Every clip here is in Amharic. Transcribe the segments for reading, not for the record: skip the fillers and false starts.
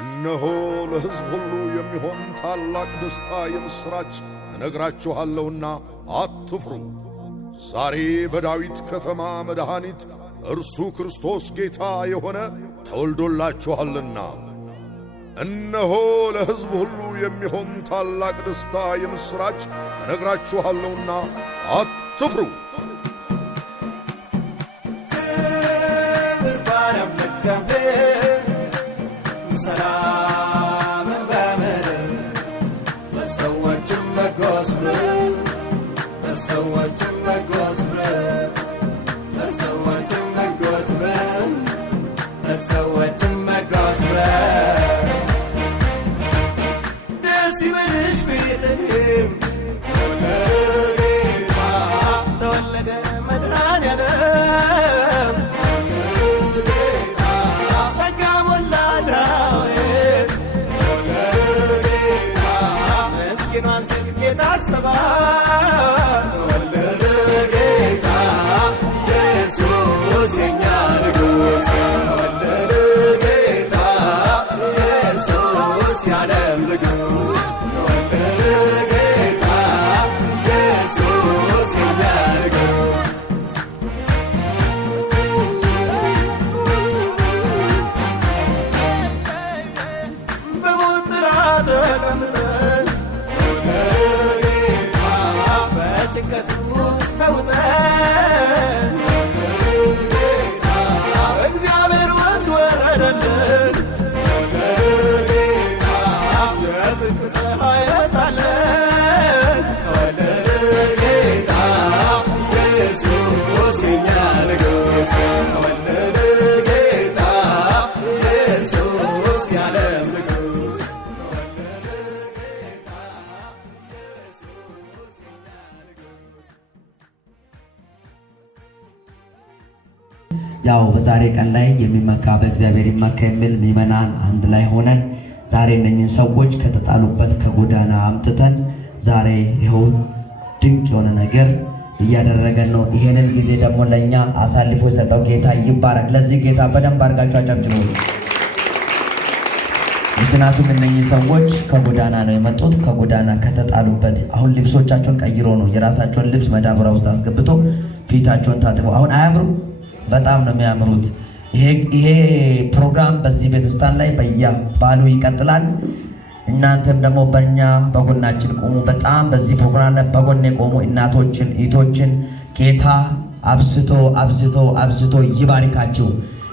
እነሆ ለሕዝብ ሁሉ የሚሆን ታላቅ ደስታ የምሥራች እነግራችኋለሁና አትፍሩ። ዛሬ በዳዊት ከተማ መድኃኒት እርሱ ክርስቶስ ጌታ የሆነ ተወልዶላችኋልና። እነሆ ለሕዝብ ሁሉ የሚሆን ታላቅ ደስታ የምሥራች እነግራችኋለሁና አትፍሩ። ክብር ባርያም ለእግዚአብሔር ሰላምን በምድር ለሰዎችም በጎ ስምረት ለሰዎችም በጎ ስምረት ለሰዎችም በጎ ስምረት ለሰዎችም በጎ ስምረት ደስ ይበልሽ ቤተልሔም ለጌታ ተወለደ መድኃኔዓለም ለጌታ ጸጋ ሞላ ዳዊት ለጌታ ምስኪኗን ሴት ጌታ አሰባት ተወለደ ጌታ ኢየሱስ የኛ ንጉሥ ተወለደ ጌታ ኢየሱስ የዓለም ንጉሥ ተወለደ ጌታ ኢየሱስ የኛ ንጉሥ በሞት ጥላ ተቀምጠን ለጌታ በጭንቀት ውስጥ ተውጠን ለጌታ እግዚአብሔር ወልድ ወረደልን ለጌታ የጽድቅ ፀሐይ ወጣልን ተወለደ ጌታ ኢየሱስ የኛ ንጉሥ ተወለደ ጌታ ኢየሱስ የዓለም ንጉሥ ተወለደ ጌታ ኢየሱስ የኛ ንጉሥ። ያው በዛሬ ቀን ላይ የሚመካ በእግዚአብሔር ይመካ የሚል ምዕመናን አንድ ላይ ሆነን ዛሬ እነኝህን ሰዎች ከተጣሉበት ከጎዳና አምጥተን ዛሬ ይኸው ድንቅ የሆነ ነገር እያደረገን ነው። ይሄንን ጊዜ ደግሞ ለእኛ አሳልፎ የሰጠው ጌታ ይባረክ። ለዚህ ጌታ በደንብ አድርጋችሁ አጨብጭቡ። ምክንያቱም እነኚህ ሰዎች ከጎዳና ነው የመጡት። ከጎዳና ከተጣሉበት አሁን ልብሶቻቸውን ቀይሮ ነው የራሳቸውን ልብስ መዳበሪያ ውስጥ አስገብቶ ፊታቸውን ታጥበው አሁን አያምሩ? በጣም ነው የሚያምሩት። ይሄ ፕሮግራም በዚህ ቤተክርስቲያን ላይ በየበዓሉ ይቀጥላል። እናንተም ደግሞ በእኛ በጎናችን ቆሙ። በጣም በዚህ ፕሮግራም ላይ በጎን የቆሙ እናቶችን እህቶችን ጌታ አብዝቶ አብዝቶ አብዝቶ ይባርካችሁ።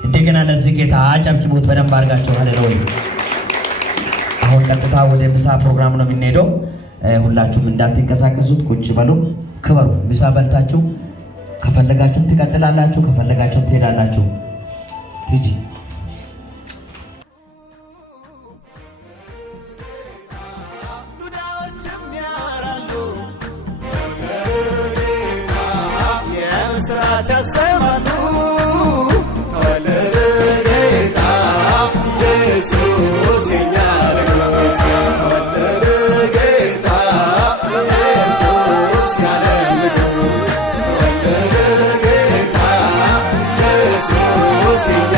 እንደገና ለዚህ ጌታ አጨብጭቡት በደንብ አድርጋችሁ። ሃሌሉያ። አሁን ቀጥታ ወደ ምሳ ፕሮግራም ነው የምንሄደው። ሁላችሁም እንዳትንቀሳቀሱት ቁጭ በሉ፣ ክበሩ። ምሳ በልታችሁ ከፈለጋችሁም ትቀጥላላችሁ፣ ከፈለጋችሁም ትሄዳላችሁ። ቲጂ ዱዳዎችም ያራሉ ለጌታ የምስራች ያሰማሉ ተወለደ ጌታ ኢየሱስ የኛ ንጉሥ ተወለደ ጌታ ኢየሱስ የዓለም ንጉሥ ተወለደ ጌታ ኢየሱስ የኛ